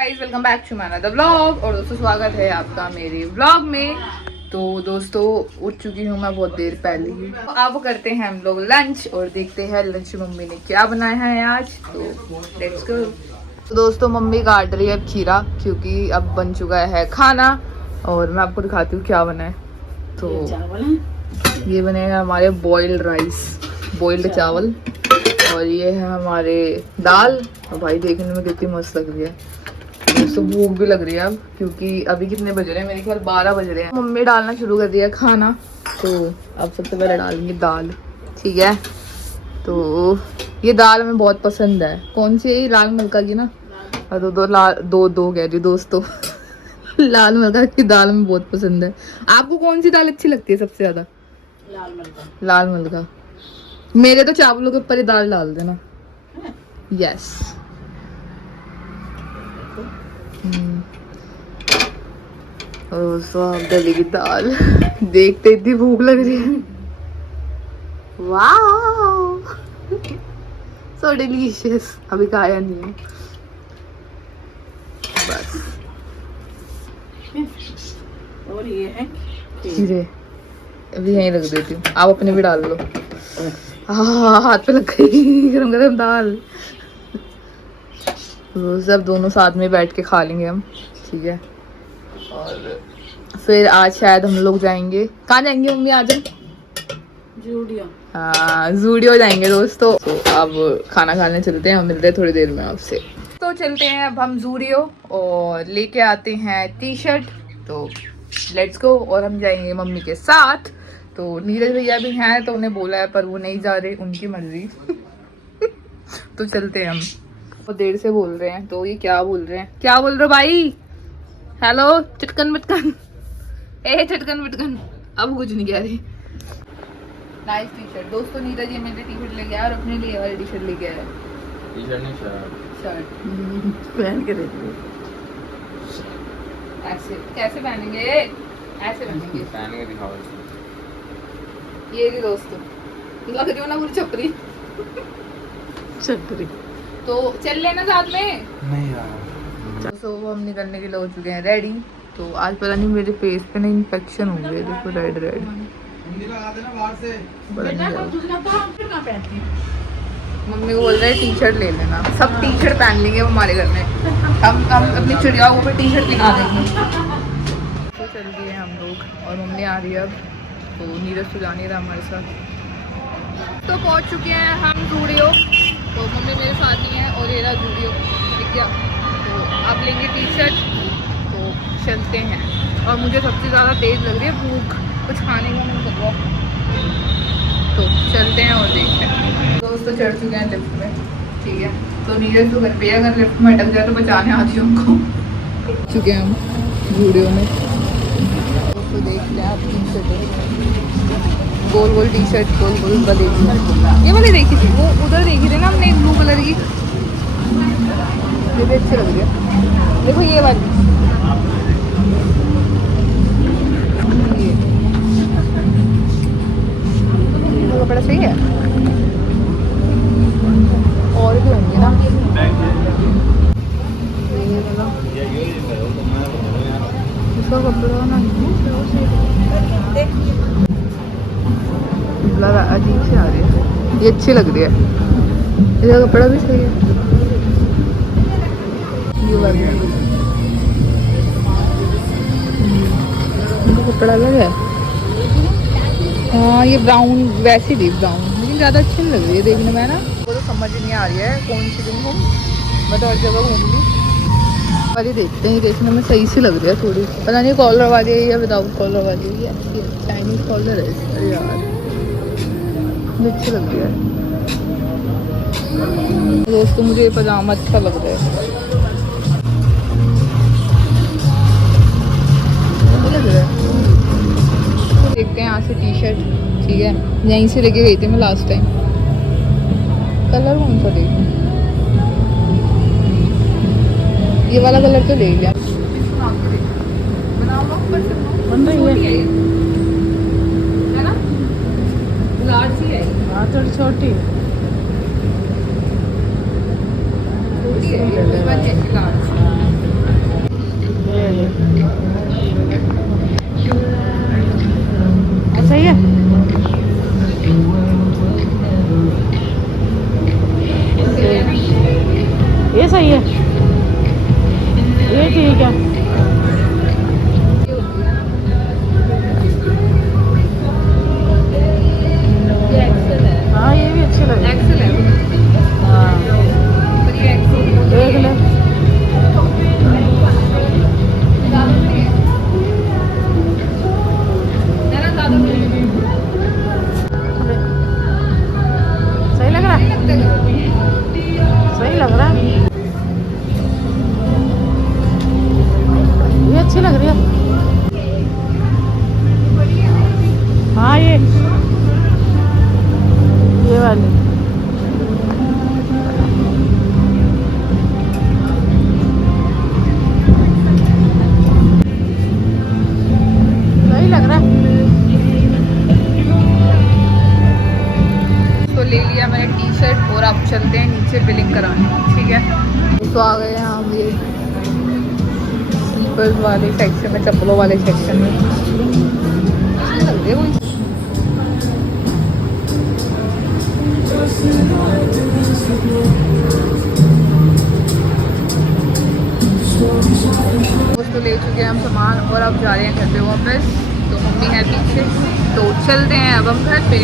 Guys welcome back to my another vlog. और दोस्तों स्वागत है आपका मेरे व्लॉग में। तो दोस्तों उठ चुकी हूँ मैं बहुत देर पहले ही। तो अब करते हैं हम लोग लंच और देखते हैं लंच मम्मी ने क्या बनाया है आज। तो लेट्स गो। तो दोस्तों मम्मी काट रही है अब खीरा क्योंकि अब बन चुका है खाना और मैं आपको दिखाती हूँ क्या बना है। तो ये बनेगा हमारे बॉइल्ड राइस, बॉइल्ड चावल, और ये है हमारे दाल। और भाई देखने में कितनी मस्त लग रही है। दोस्तों भूख भी लग रही है अब क्योंकि अभी कितने बज रहे हैं, मेरे ख्याल 12 बज रहे हैं। मम्मी डालना शुरू कर दिया खाना। तो अब सबसे पहले डालेंगे दाल, ठीक है। तो ये दाल हमें बहुत पसंद है। कौन सी है? लाल मलका की ना। और दो कह रही दोस्तों लाल मलका की दाल हमें बहुत पसंद है। आपको कौन सी दाल अच्छी लगती है सबसे ज्यादा? लाल मलका। लाल मलका। मेरे तो चावलों के ऊपर ही दाल डाल देना। यस। और स्वाद डलेगी दाल। देखते इतनी भूख लग रही है। वाह सो डिलीशियस। अभी खाया नहीं है बस। और ये है खीरे अभी यहीं रख देती हूँ, आप अपने भी डाल लो। हाथ पे लग गई गरम गरम दाल। तो सब दोनों साथ में बैठ के खा लेंगे हम, ठीक है। और फिर आज शायद हम लोग जाएंगे। कहाँ जाएंगे मम्मी आज हम? जूडियो। हाँ जूडियो जाएंगे दोस्तों। तो अब खाना खाने चलते हैं, हम मिलते हैं थोड़ी देर में आपसे। तो चलते हैं अब हम जूडियो और लेके आते हैं टी शर्ट। तो लेट्स गो। और हम जाएंगे मम्मी के साथ। तो नीरज भैया भी हैं तो उन्हें बोला है पर वो नहीं जा रहे, उनकी मर्जी। तो चलते हैं हम। वो देर से बोल रहे हैं। तो ये क्या बोल रहे हैं? क्या बोल रहे हो भाई? हेलो चटकन बटकन। ए चटकन बटकन। अब कुछ नहीं कह रही। नाइस टी शर्ट दोस्तों। नीरज ये मेरे टी शर्ट लेके आया और अपने लिए वाली टी शर्ट लेके आया। टी शर्ट नहीं शर्ट पहन के देखिए। ऐसे कैसे पहनेंगे? ऐसे पहनेंगे। पहन के दिखाओ। ये भी दोस्तों लग रही हो ना पूरी छपरी। छतरी। तो चल लेना साथ में। नहीं यार। तो हम निकलने के लिए हो चुके हैं रेडी। तो आज पता नहीं मेरे फेस पे ना इन्फेक्शन हो गया, देखो रेड रेड। मम्मी को बोल रहे टी शर्ट ले लेना। सब टी शर्ट पहन लेंगे हमारे घर में। हम अपनी चिड़ियाओं पे टी शर्ट दिखा देंगे। तो चल दिए हम लोग और मम्मी आ रही है अब। तो नीरज तो जा नहीं रहा हमारे साथ। तो पहुंच चुके हैं हम जूडियो। तो मम्मी मेरे साथ नहीं है और ये रहा जूडियो, दिख गया। तो आप लेंगे टी शर्ट। तो चलते हैं। और मुझे सबसे ज़्यादा तेज़ लग रही है भूख, कुछ खाने का मन कर रहा है। तो चलते हैं और देखते हैं। दोस्तों चढ़ चुके हैं लिफ्ट में, ठीक है। तो नीरज तो घर पे अगर लिफ्ट में अटक जाए तो बचाने आती हूँ उनको। चुके हैं हम जूडियो में। तो देखते हैं आप टी शर्ट, गोल गोल टी शर्ट, गोल गोल गले की। ये मैंने देखी थी, वो उधर देखी थी ना हमने, एक ब्लू कलर की। ये भी अच्छी लग रही है। देखो ये वाली, ये कपड़ा सही है। और भी होंगे ना इसका कपड़ा ना अजीब से आ रही है। ये अच्छी लग रही है, इसका कपड़ा भी सही है। ये वाली कपड़ा अलग है। हाँ ये ब्राउन वैसी थी ब्राउन, लेकिन ज़्यादा अच्छी नहीं लग रही है देखने में ना। वो तो समझ नहीं आ रही है कौन सी दिन घूम। मैं तो हर जगह घूम ली। वाली देखते हैं, देखने में सही सी लग रही है थोड़ी। पता नहीं कॉलर वाली है या विदाउट कॉलर वाली है। ये अच्छी है, चाइनीज कॉलर है। अरे यार अच्छी लग रही है दोस्तों। मुझे ये पजामा अच्छा लग रहा है। लग रहा है। देखते हैं यहाँ से टी शर्ट, ठीक है। यहीं से लेके गई थी मैं लास्ट टाइम। कलर कौन सा देखूं? ये वाला कलर तो ले लिया। बन रही है ना, लार्ज ही है। हाँ थोड़ी छोटी। छोटी है, लार्ज। सही है, ये ठीक है। ये एक्सेल है, हाँ ये भी अच्छी लगी। एक्सेल है हाँ पर ये एक्सेल देख ले। सही लग रहा है, सही लग रहा है, ये अच्छी लग रही है। हाँ ये वाली सही लग रहा है। तो ले लिया मैंने टी शर्ट और अब चलते हैं नीचे बिलिंग कराने, ठीक है। तो आ गए हैं हम ये स्लीपर्स वाले सेक्शन में, चप्पलों वाले सेक्शन में। अच्छी लग रही है वो। तो ले चुके हैं हम सामान और अब जा रहे हैं घर पे वापस। तो मम्मी है पीछे, तो चलते हैं अब हम घर पे।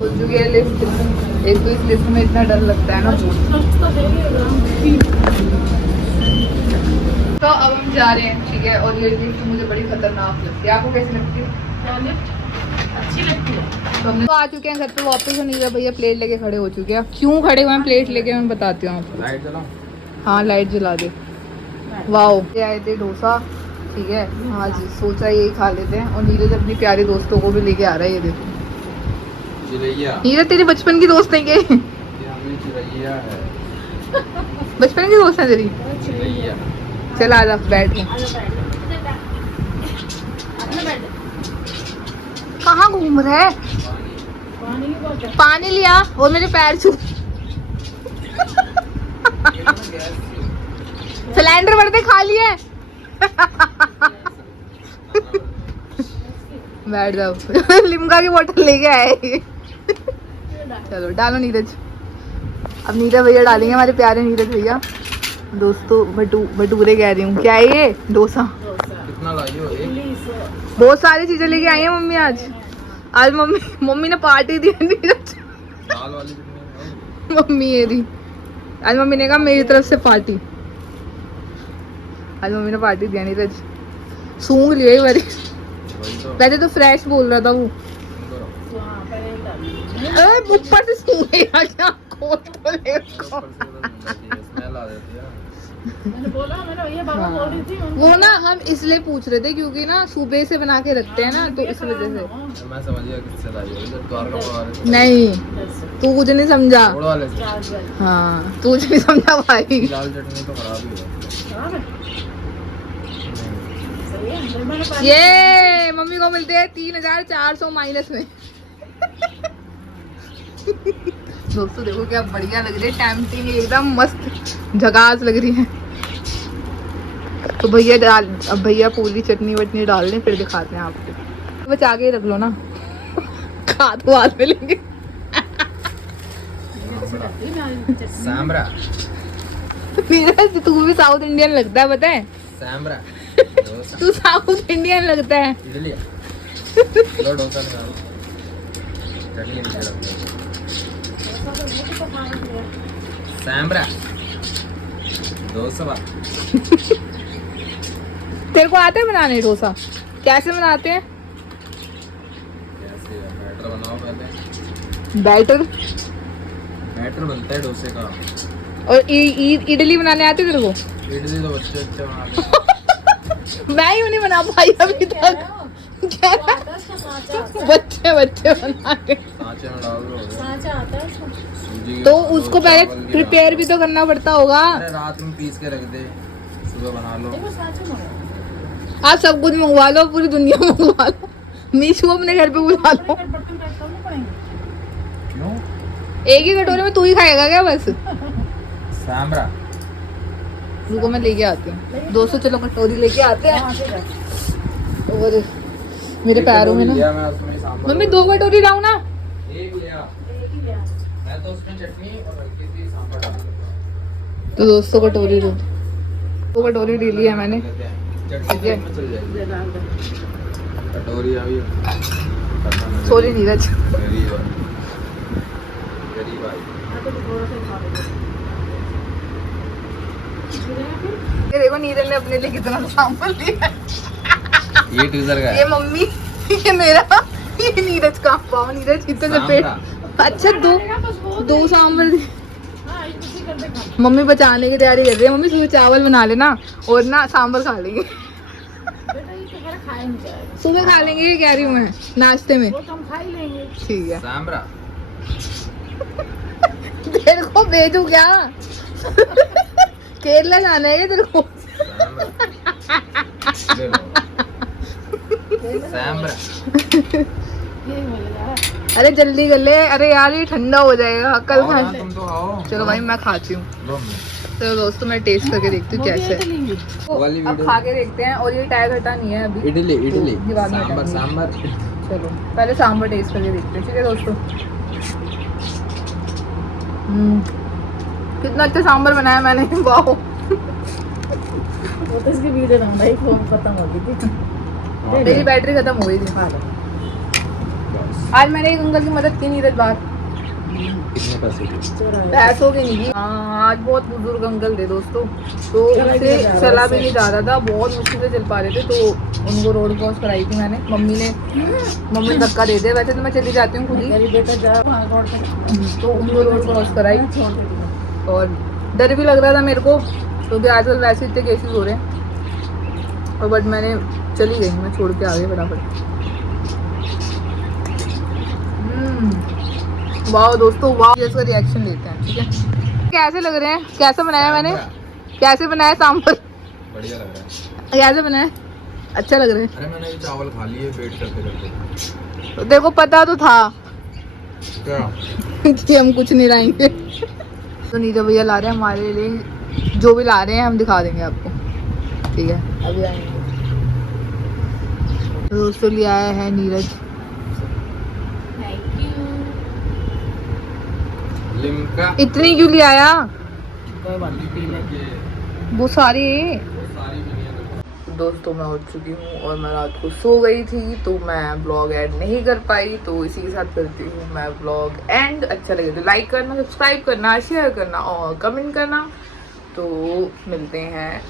हो चुकी है लिफ्ट। एक तो इस लिफ्ट में इतना डर लगता है ना। तो अब हम जा रहे हैं, ठीक है। और ये लिफ्ट मुझे बड़ी खतरनाक लगती है। आपको कैसी लगती है? अच्छी लगती है। तो हमने तो आ चुके हैं घर पे वापस। और नीरज भैया प्लेट लेके खड़े हो चुके हैं। क्यों खड़े हुए हैं प्लेट लेके, मैं बताती हूँ आपको। लाइट जलाऊं? हाँ लाइट जला दे। वाओ, ये आए थे डोसा, ठीक है। हाँ जी, सोचा यही खा लेते हैं। और नीरज अपनी प्यारे दोस्तों को भी लेके आ रहा है। ये देखो चिरैया। नीरज, तेरी बचपन की दोस्त है ये? ये हमें चिरैया है। बचपन की दोस्त है तेरी? चिरैया। चल आ जा, बैठ के। कहाँ घूम रहा है? पानी लिया और मेरे पैर छू। सिलेंडर भरते खाली है। बैठ जाओ। लिम्का की बोतल लेके आए। चलो डालो नीरज। अब नीरज भैया डालेंगे, हमारे प्यारे नीरज भैया। दोस्तों भटूरे कह रही हूँ, क्या है ये? डोसा। कितना लाई हो? एक? बहुत सारी चीजें लेके आई है मम्मी आज। आज मम्मी ने पार्टी दी है नीरज। दाल वाली कितनी? मम्मी ये दी। आज मम्मी ने कहा मेरी तरफ से पार्टी। आज मम्मी ने पार्टी दिया नीरज। सूंघ लिया ही बारी। वही तो। वैसे तो फ्रेश बोल रहा था वो। ऊपर से सूंघेगा क्या? खोल तो ले उसको। स्मेल आ जाती है। मैंने बोला, मैंने भैया बाबा बोल रही थी वो ना हम इसलिए पूछ रहे थे क्योंकि ना सुबह से बना के रखते हैं ना, तो इस वजह से। मैं समझ गया किससे लाई हो। इधर द्वारका वाले से। नहीं, तू कुछ नहीं समझा। रोड वाले से। हाँ, तू कुछ नहीं समझा भाई। लाल चटनी तो खराब ही है। ये मम्मी को मिलते हैं 3400 माइनस में। दोस्तों देखो क्या बढ़िया लग रही है, टेम्पटिंग एकदम मस्त झकास लग रही है। तो अब भैया पूरी चटनी वटनी डाल दें, फिर दिखाते हैं आपको। बचा के रख लो ना, खा तो बाद में लेंगे। सैमरा। नीरज, तू भी साउथ इंडियन लगता है, पता है? सैमरा। डोसा। तू साउथ इंडियन लगता है। इडली। लो डोसा निकालो। चटनी नीचे रख दो। सैमरा। डोसा। तेरे को आता है बनाने डोसा? कैसे बनाते हैं? कैसे? बैटर बनाओ पहले। बैटर? बैटर बनता है डोसे का। और इडली बनाने आती है तेरे को? इडली तो बच्चे बनाते हैं। मैं ही नहीं बना पाई अभी तक। बच्चे बनाते। सांचे में डाल दो। सूजी की तो बना उसको दो, पहले चावल की प्रिपेयर बना भी दो। तो करना पड़ता होगा। अरे रात में पीस के रख दे, सुबह बना लो। आप सब कुछ मंगवा लो, पूरी दुनिया मंगवा लो। मीशू अपने घर पे बुला लो। क्यों? एक ही कटोरे में तू ही खाएगा क्या बस? सैमरा। रुको मैं लेके आती हूँ। 200 चलो कटोरी लेके आते हैं। और मेरे पैरों में ना लिया मैं उसमें सांभर। मम्मी 2 कटोरी लाऊं ना? एक लिया। मैं तो उसमें चटनी और हल्की सी सांभर डाल दूंगा। तो दोस्तों कटोरी दो, वो कटोरी ले ली है मैंने। ठीक है, कटोरी अभी सॉरी नीरज। ये देखो नीरज ने अपने लिए कितना सांभर लिया है। ये टीजर का ये मम्मी, ये मेरा, ये नीरज का। पाओ नीरज इतने से पेट। अच्छा दो सांभर दिए। मम्मी बचाने की तैयारी कर रही है। मम्मी सुबह चावल बना लेना और ना सांभर खा लेंगे। सुबह खा लेंगे, ये कह रही हूँ मैं, नाश्ते में। ठीक है, सांभरा तेरे को भेजू क्या? केरला जाना है तेरे को? सांभरा अरे जल्दी कर ले। अरे यार ये ठंडा हो जाएगा कल आओ खा। ना, तुम तो आओ। चलो भाई मैं खाती हूँ। लो। तो दोस्तों मैं टेस्ट करके देखती हूँ कैसे है। वाली अब वीडियो। खा के देखते हैं। और ये टैग हटा नहीं है अभी। इडली इडली ये बाद में सांभर हटाएंगे। सांभर चलो पहले सांभर टेस्ट करके देखते हैं। ठीक है दोस्तों। कितना अच्छा सांभर बनाया मैंने। वाह, वो तो इसकी वीडियो ना भाई, फोन खत्म हो गई थी। मेरी बैटरी खत्म हो गई थी। आज मैंने एक अंकल की मदद की नीरज बार। कितने पैसे की? पैसों की नहीं की। आज बहुत बुजुर्ग अंकल थे दोस्तों, तो उससे चला भी नहीं जा रहा था। बहुत मुश्किल से चल पा रहे थे, तो उनको रोड क्रॉस कराई थी मैंने। मम्मी ने धक्का दे दिया। वैसे तो मैं चली जाती हूँ खुद ही, तो उनको रोड क्रॉस कराई। और डर भी लग रहा था मेरे को, क्योंकि आजकल वैसे इतने केसेस हो रहे हैं। और बट मैंने चली गई, मैं छोड़ के आ गई फटाफट। वाह दोस्तों वाह। इसका रिएक्शन लेते हैं। ठीक है, कैसे लग रहे हैं? कैसे बनाया मैंने? कैसे बनाया सांभर? बढ़िया लग रहा है। कैसे बनाया? अच्छा लग रहा है? अरे मैंने ये चावल खा लिए वेट करते करते। तो देखो पता तो था क्या? कि हम कुछ नहीं लाएंगे। तो नीरज भैया ला रहे हैं हमारे लिए, जो भी ला रहे हैं हम दिखा देंगे आपको। ठीक है, अभी आएंगे। तो दोस्तों लिए आया है नीरज। लिम्का इतनी क्यों ले आया? कोई बात नहीं, पी ले। वो सारी। सारी दोस्तों मैं उठ चुकी हूँ और मैं रात को सो गई थी, तो मैं ब्लॉग ऐड नहीं कर पाई। तो इसी के साथ करती हूँ मैं ब्लॉग एंड। अच्छा लगे तो लाइक करना, सब्सक्राइब करना, शेयर करना और कमेंट करना। तो मिलते हैं